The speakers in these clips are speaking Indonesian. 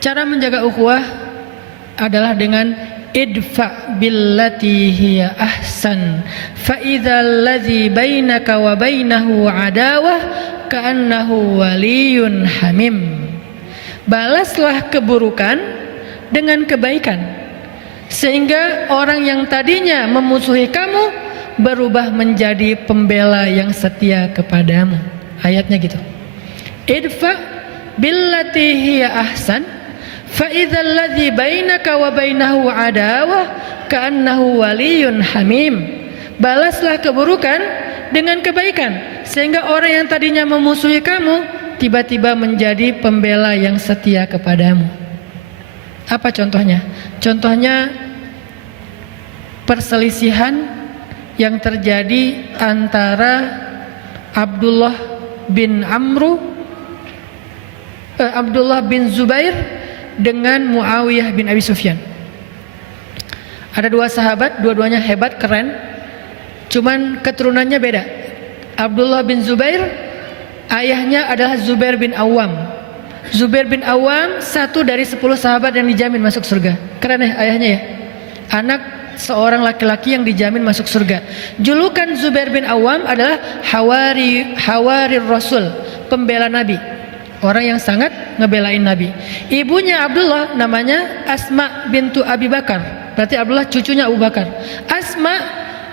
Cara menjaga ukhuwah adalah dengan idfa billati hiya ahsan fa idzal ladzi bainaka wa bainahu adawah ka'annahu waliyun hamim. Balaslah keburukan dengan kebaikan, sehingga orang yang tadinya memusuhi kamu berubah menjadi pembela yang setia kepadamu. Ayatnya gitu. Idfa billati hiya ahsan fa idzal ladzi bainaka wa bainahu adawah ka'annahu waliyun hamim. Balaslah keburukan dengan kebaikan, sehingga orang yang tadinya memusuhi kamu tiba-tiba menjadi pembela yang setia kepadamu. Apa contohnya? Contohnya perselisihan yang terjadi antara Abdullah bin Zubair dengan Muawiyah bin Abi Sufyan. Ada dua sahabat, dua-duanya hebat, keren, cuman keturunannya beda. Abdullah bin Zubair, ayahnya adalah Zubair bin Awam. Zubair bin Awam satu dari 10 sahabat yang dijamin masuk surga. Keren ya ayahnya ya. Anak seorang laki-laki yang dijamin masuk surga. Julukan Zubair bin Awam adalah Hawari Rasul, pembela Nabi. Orang yang sangat ngebelain Nabi. Ibunya Abdullah namanya Asma bintu Abi Bakar. Berarti Abdullah cucunya Abu Bakar. Asma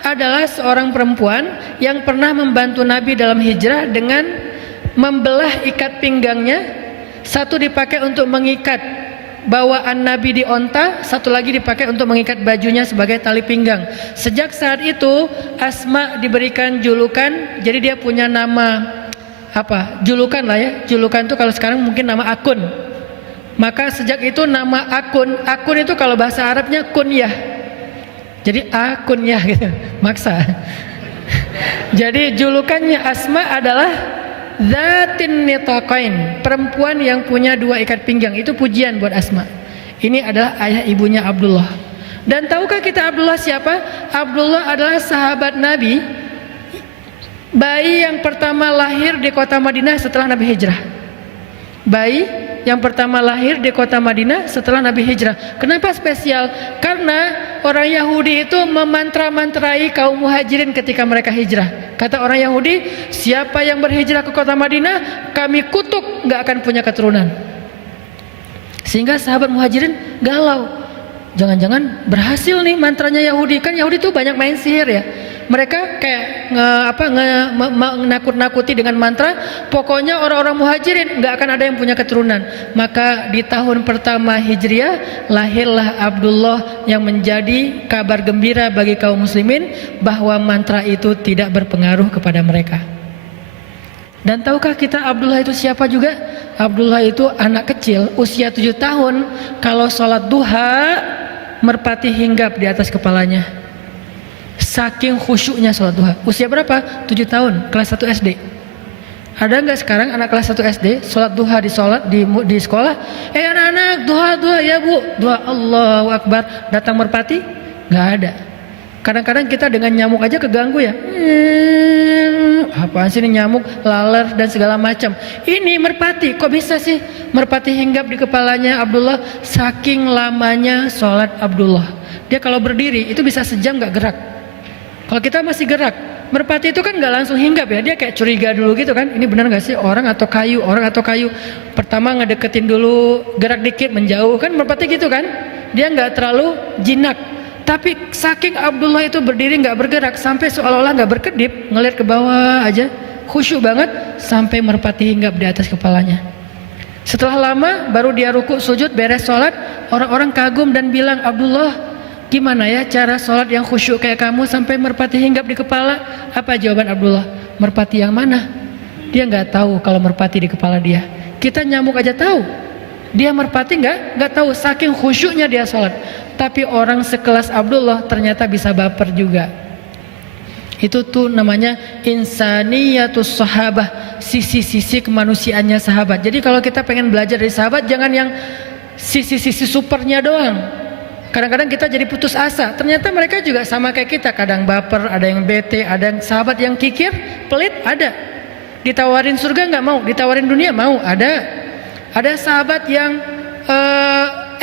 adalah seorang perempuan yang pernah membantu Nabi dalam hijrah dengan membelah ikat pinggangnya. Satu dipakai untuk mengikat bawaan Nabi di onta, satu lagi dipakai untuk mengikat bajunya sebagai tali pinggang. Sejak saat itu Asma diberikan julukan, jadi dia punya nama apa? Julukan lah ya. Julukan itu kalau sekarang mungkin nama akun. Maka sejak itu nama akun itu kalau bahasa Arabnya kunyah. Jadi akunyah gitu, maksa. Jadi julukannya Asma adalah Zatin Nitaqain, perempuan yang punya dua ikat pinggang. Itu pujian buat Asma. Ini adalah ayah ibunya Abdullah. Dan tahukah kita Abdullah siapa? Abdullah adalah sahabat Nabi, bayi yang pertama lahir di kota Madinah setelah Nabi hijrah. Bayi yang pertama lahir di kota Madinah setelah Nabi hijrah. Kenapa spesial? Karena orang Yahudi itu memantra-mantrai kaum muhajirin ketika mereka hijrah. Kata orang Yahudi, siapa yang berhijrah ke kota Madinah, kami kutuk, gak akan punya keturunan. Sehingga sahabat muhajirin galau. Jangan-jangan berhasil nih mantranya Yahudi. Kan Yahudi tuh banyak main sihir ya. Mereka kayak menakut-nakuti dengan mantra. Pokoknya orang-orang muhajirin gak akan ada yang punya keturunan. Maka di tahun pertama Hijriah lahirlah Abdullah yang menjadi kabar gembira bagi kaum muslimin bahwa mantra itu tidak berpengaruh kepada mereka. Dan tahukah kita Abdullah itu siapa juga? Abdullah itu anak kecil usia 7 tahun. Kalau sholat duha merpati hinggap di atas kepalanya. Saking khusyuknya sholat duha. Usia berapa? 7 tahun, kelas 1 SD. Ada nggak sekarang anak kelas 1 SD sholat duha di sekolah? Anak-anak duha ya bu, duha Allahu Akbar. Datang merpati? Nggak ada. Kadang-kadang kita dengan nyamuk aja keganggu ya. Apaan sih ini nyamuk, laler dan segala macam. Ini merpati, kok bisa sih merpati hinggap di kepalanya Abdullah? Saking lamanya sholat Abdullah. Dia kalau berdiri itu bisa sejam nggak gerak. Kalau kita masih gerak, merpati itu kan nggak langsung hinggap ya, dia kayak curiga dulu gitu kan. Ini benar nggak sih orang atau kayu? Pertama ngedeketin dulu, gerak dikit menjauh kan merpati gitu kan. Dia nggak terlalu jinak. Tapi saking Abdullah itu berdiri nggak bergerak sampai seolah-olah nggak berkedip, ngeliat ke bawah aja, khusyuk banget sampai merpati hinggap di atas kepalanya. Setelah lama baru dia ruku sujud beres sholat, orang-orang kagum dan bilang, Abdullah, gimana ya cara sholat yang khusyuk kayak kamu sampai merpati hinggap di kepala? Apa jawaban Abdullah? Merpati yang mana? Dia nggak tahu kalau merpati di kepala dia. Kita nyamuk aja tahu. Dia merpati nggak tahu, saking khusyuknya dia sholat. Tapi orang sekelas Abdullah ternyata bisa baper juga. Itu tuh namanya insaniyatus sahabah, sisi-sisi kemanusiaannya sahabat. Jadi kalau kita pengen belajar dari sahabat, jangan yang sisi-sisi supernya doang. Kadang-kadang kita jadi putus asa. Ternyata mereka juga sama kayak kita, kadang baper, ada yang bete, ada yang sahabat yang kikir, pelit, ada. Ditawarin surga nggak mau, ditawarin dunia mau, ada. Ada sahabat yang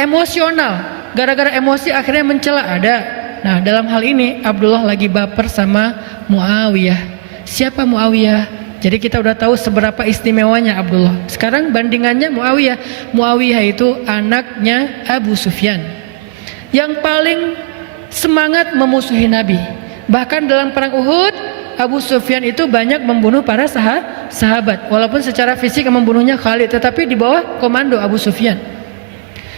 emosional, gara-gara emosi akhirnya mencela, ada. Nah, dalam hal ini Abdullah lagi baper sama Muawiyah. Siapa Muawiyah? Jadi kita udah tahu seberapa istimewanya Abdullah. Sekarang bandingannya Muawiyah. Muawiyah itu anaknya Abu Sufyan, yang paling semangat memusuhi Nabi. Bahkan dalam perang Uhud, Abu Sufyan itu banyak membunuh para sahabat. Walaupun secara fisik membunuhnya Khalid, tetapi di bawah komando Abu Sufyan.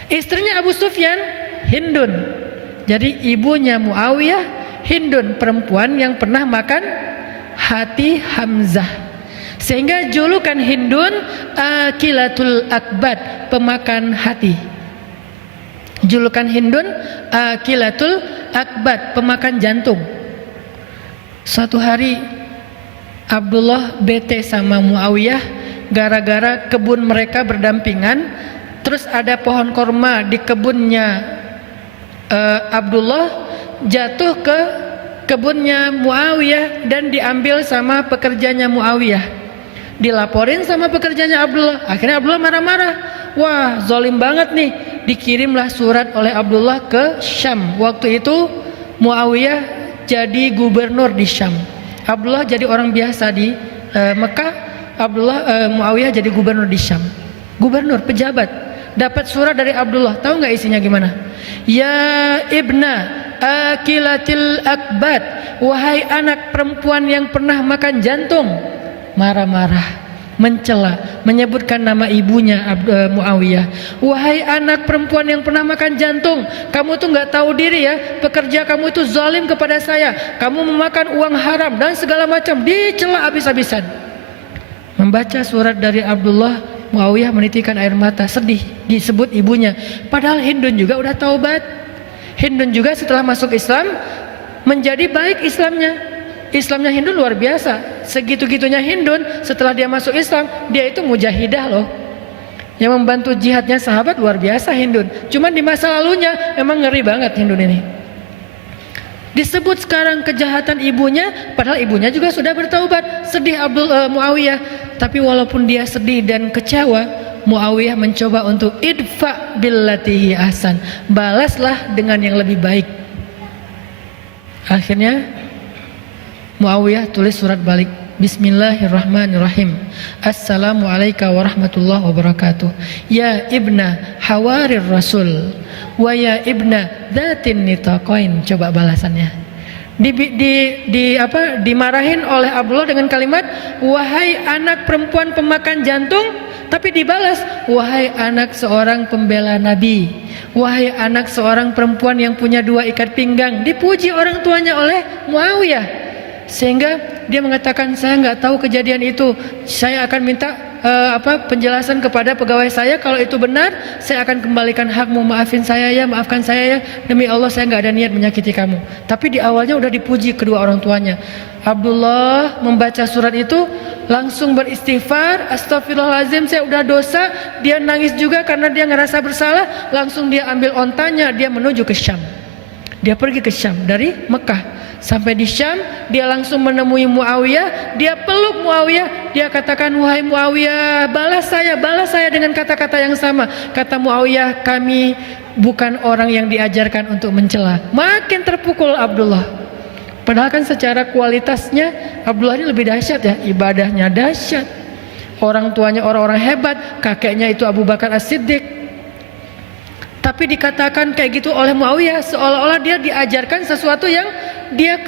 Istrinya Abu Sufyan, Hindun. Jadi ibunya Muawiyah, Hindun, perempuan yang pernah makan hati Hamzah. Sehingga julukan Hindun Akilatul Akbad, pemakan hati. Julukan Hindun Akilatul Akbad, pemakan jantung. Suatu hari Abdullah bete sama Muawiyah gara-gara kebun mereka berdampingan. Terus ada pohon korma di kebunnya Abdullah jatuh ke kebunnya Muawiyah dan diambil sama pekerjanya Muawiyah. Dilaporin sama pekerjanya Abdullah. Akhirnya Abdullah marah-marah. Wah, zalim banget nih. Dikirimlah surat oleh Abdullah ke Syam. Waktu itu Muawiyah jadi gubernur di Syam. Abdullah jadi orang biasa di Mekah. Muawiyah jadi gubernur di Syam. Gubernur, pejabat. Dapat surat dari Abdullah. Tahu nggak isinya gimana? Ya ibna akilatil akbad, wahai anak perempuan yang pernah makan jantung. Marah-marah, mencela, menyebutkan nama ibunya Muawiyah. Wahai anak perempuan yang pernah makan jantung, kamu tuh nggak tahu diri ya, pekerja kamu itu zalim kepada saya, kamu memakan uang haram dan segala macam, dicela habis-habisan. Membaca surat dari Abdullah, Muawiyah menitikkan air mata, sedih, disebut ibunya. Padahal Hindun juga udah taubat. Hindun juga setelah masuk Islam menjadi baik Islamnya. Islamnya Hindun luar biasa. Segitu-gitunya Hindun setelah dia masuk Islam, dia itu mujahidah loh. Yang membantu jihadnya sahabat luar biasa Hindun. Cuman di masa lalunya emang ngeri banget Hindun ini. Disebut sekarang kejahatan ibunya, padahal ibunya juga sudah bertaubat. Sedih Muawiyah. Tapi walaupun dia sedih dan kecewa, Muawiyah mencoba untuk idfa billatihi ahsan, balaslah dengan yang lebih baik. Akhirnya Muawiyah tulis surat balik. Bismillahirrahmanirrahim. Assalamualaikum warahmatullahi wabarakatuh. Ya ibna hawarir rasul wa ya ibna dzatin nitaqain. Coba balasannya. Dimarahin oleh Abdullah dengan kalimat wahai anak perempuan pemakan jantung, tapi dibalas wahai anak seorang pembela Nabi, wahai anak seorang perempuan yang punya dua ikat pinggang. Dipuji orang tuanya oleh Muawiyah, sehingga dia mengatakan saya nggak tahu kejadian itu, saya akan minta penjelasan kepada pegawai saya, kalau itu benar saya akan kembalikan hakmu, maafkan saya ya, demi Allah saya nggak ada niat menyakiti kamu. Tapi di awalnya udah dipuji kedua orang tuanya. Abdullah membaca surat itu langsung beristighfar, astagfirullahaladzim saya udah dosa. Dia nangis juga karena dia ngerasa bersalah. Langsung dia ambil ontanya, dia menuju ke Syam. Dia pergi ke Syam dari Mekah. Sampai di Syam, dia langsung menemui Muawiyah. Dia peluk Muawiyah. Dia katakan, wahai Muawiyah, balas saya dengan kata-kata yang sama. Kata Muawiyah, kami bukan orang yang diajarkan untuk mencela. Makin terpukul Abdullah. Padahal kan secara kualitasnya Abdullah ini lebih dahsyat ya, ibadahnya dahsyat, orang tuanya orang-orang hebat, kakeknya itu Abu Bakar As-Siddiq. Tapi dikatakan kayak gitu oleh Muawiyah, seolah-olah dia diajarkan sesuatu yang dia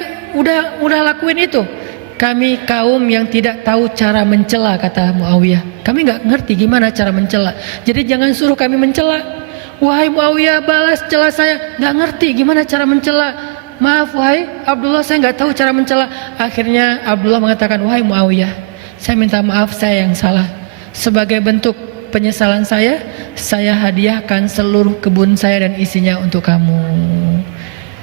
udah lakuin itu. Kami kaum yang tidak tahu cara mencela, kata Muawiyah. Kami nggak ngerti gimana cara mencela. Jadi jangan suruh kami mencela. Wahai Muawiyah, balas cela saya. Nggak ngerti gimana cara mencela. Maaf wahai Abdullah, saya nggak tahu cara mencela. Akhirnya Abdullah mengatakan, wahai Muawiyah, saya minta maaf, saya yang salah. Sebagai bentuk penyesalan saya hadiahkan seluruh kebun saya dan isinya untuk kamu.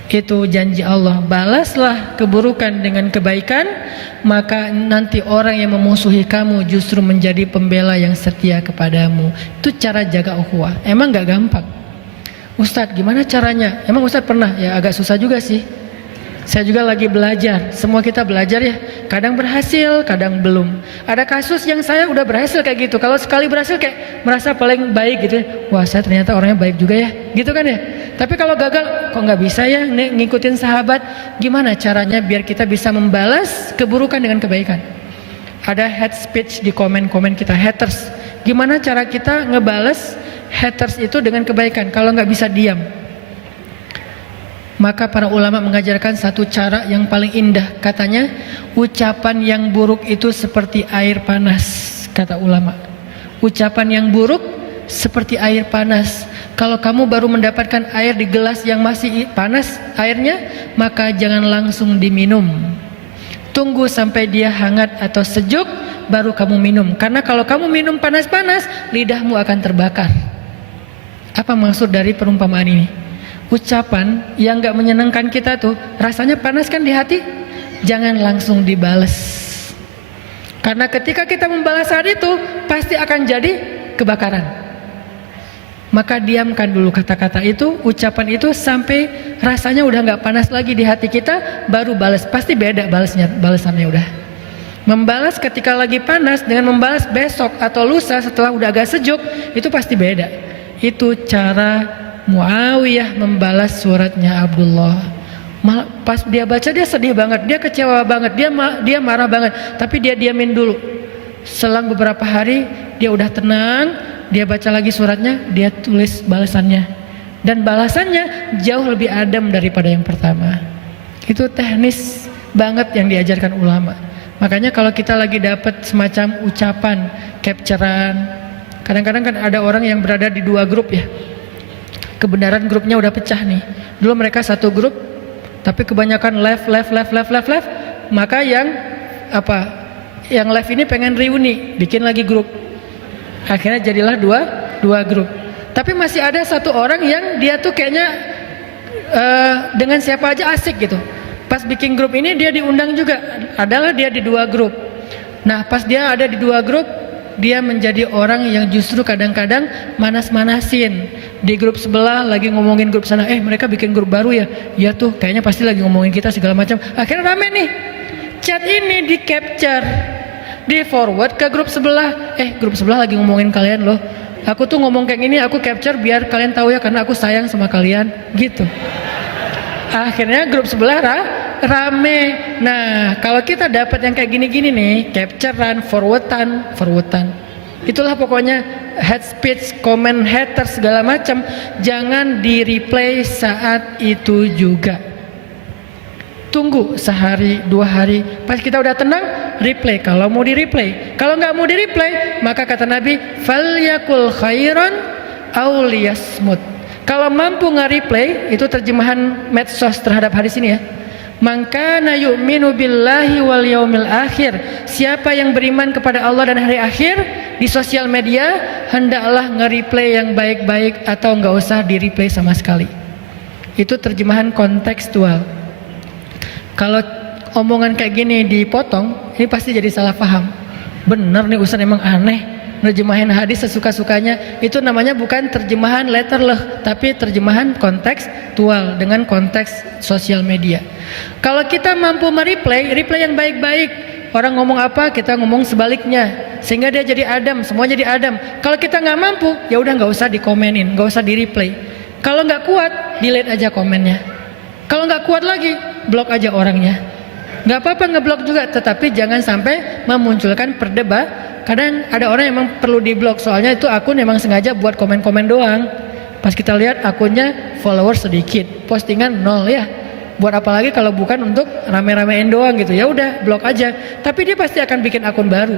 Itu janji Allah, balaslah keburukan dengan kebaikan, maka nanti orang yang memusuhi kamu justru menjadi pembela yang setia kepadamu. Itu cara jaga ukhuwah. Emang gak gampang. Ustadz, gimana caranya? Emang Ustadz pernah? Ya agak susah juga sih. Saya juga lagi belajar, semua kita belajar ya. Kadang berhasil, kadang belum. Ada kasus yang saya udah berhasil kayak gitu. Kalau sekali berhasil kayak merasa paling baik gitu. Wah, saya ternyata orangnya baik juga ya, gitu kan ya. Tapi kalau gagal, kok nggak bisa ya ngikutin sahabat. Gimana caranya biar kita bisa membalas keburukan dengan kebaikan? Ada hate speech di komen-komen kita, haters. Gimana cara kita ngebales haters itu dengan kebaikan? Kalau nggak bisa diam, maka para ulama mengajarkan satu cara yang paling indah. Katanya, ucapan yang buruk itu seperti air panas. Kata ulama, ucapan yang buruk seperti air panas. Kalau kamu baru mendapatkan air di gelas yang masih panas airnya, maka jangan langsung diminum. Tunggu sampai dia hangat atau sejuk, baru kamu minum. Karena kalau kamu minum panas-panas, lidahmu akan terbakar. Apa maksud dari perumpamaan ini? Ucapan yang gak menyenangkan kita tuh rasanya panas kan di hati, jangan langsung dibales. Karena ketika kita membalas saat itu pasti akan jadi kebakaran. Maka diamkan dulu kata-kata itu, ucapan itu sampai rasanya udah gak panas lagi di hati kita, baru balas. Pasti beda balasannya udah. Membalas ketika lagi panas dengan membalas besok atau lusa setelah udah agak sejuk, itu pasti beda. Itu cara Muawiyah membalas suratnya Abdullah. Pas dia baca dia sedih banget, dia kecewa banget, dia marah banget, tapi dia diamin dulu. Selang beberapa hari dia udah tenang, dia baca lagi suratnya, dia tulis balasannya. Dan balasannya jauh lebih adem daripada yang pertama. Itu teknis banget yang diajarkan ulama. Makanya kalau kita lagi dapat semacam ucapan, capturean, kadang-kadang kan ada orang yang berada di dua grup ya. Kebenaran grupnya udah pecah nih. Dulu mereka satu grup, tapi kebanyakan left. Maka yang left ini pengen reuni, bikin lagi grup. Akhirnya jadilah dua grup. Tapi masih ada satu orang yang dia tuh kayaknya dengan siapa aja asik gitu. Pas bikin grup ini dia diundang juga. Adalah dia di dua grup. Nah, pas dia ada di dua grup, dia menjadi orang yang justru kadang-kadang manas-manasin. Di grup sebelah lagi ngomongin grup sana, mereka bikin grup baru ya. Ya tuh kayaknya pasti lagi ngomongin kita segala macam. Akhirnya rame nih. Chat ini di capture, di forward ke grup sebelah. Grup sebelah lagi ngomongin kalian loh. Aku tuh ngomong kayak gini, aku capture biar kalian tahu ya, karena aku sayang sama kalian gitu. Akhirnya grup sebelah rame. Nah, kalau kita dapat yang kayak gini-gini nih, capturean, forwardan, itulah pokoknya hate speech, comment haters segala macam, jangan di replay saat itu juga. Tunggu sehari, 2 hari, pas kita udah tenang, replay. Kalau mau di replay, kalau nggak mau di replay, maka kata Nabi, falyakul khairan aw liyasmut. Kalau mampu nge-replay, itu terjemahan medsos terhadap hadis ini ya. Mangkana yu'minu billahi wal yaumil akhir. Siapa yang beriman kepada Allah dan hari akhir di sosial media, hendaklah nge-replay yang baik-baik atau nggak usah di-replay sama sekali. Itu terjemahan kontekstual. Kalau omongan kayak gini dipotong, ini pasti jadi salah paham. Bener nih Ustaz, emang aneh nerjemahin hadis sesuka-sukanya. Itu namanya bukan terjemahan letterleh, tapi terjemahan kontekstual dengan konteks sosial media. Kalau kita mampu replay yang baik-baik. Orang ngomong apa, kita ngomong sebaliknya, sehingga dia jadi adem, semua jadi adem. Kalau kita nggak mampu, ya udah nggak usah dikomenin, nggak usah di replay. Kalau nggak kuat, delete aja komennya. Kalau nggak kuat lagi, blok aja orangnya. Nggak apa-apa ngeblok juga, tetapi jangan sampai memunculkan perdebatan. Kadang ada orang yang emang perlu diblok, soalnya itu akun emang sengaja buat komen-komen doang. Pas kita lihat akunnya followers sedikit, postingan 0 ya. Buat apa lagi kalau bukan untuk rame-ramein doang gitu. Ya udah blok aja. Tapi dia pasti akan bikin akun baru.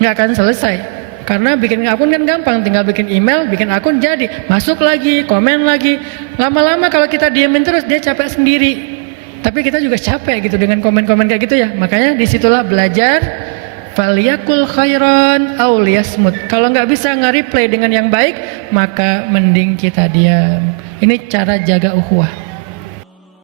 Nggak akan selesai. Karena bikin akun kan gampang, tinggal bikin email, bikin akun jadi. Masuk lagi, komen lagi. Lama-lama kalau kita diemin terus dia capek sendiri. Tapi kita juga capek gitu dengan komen-komen kayak gitu ya. Makanya disitulah belajar. Falyakul khairan aw liyasmut. Kalau nggak bisa nge-replay dengan yang baik, maka mending kita diam. Ini cara jaga ukhuwah.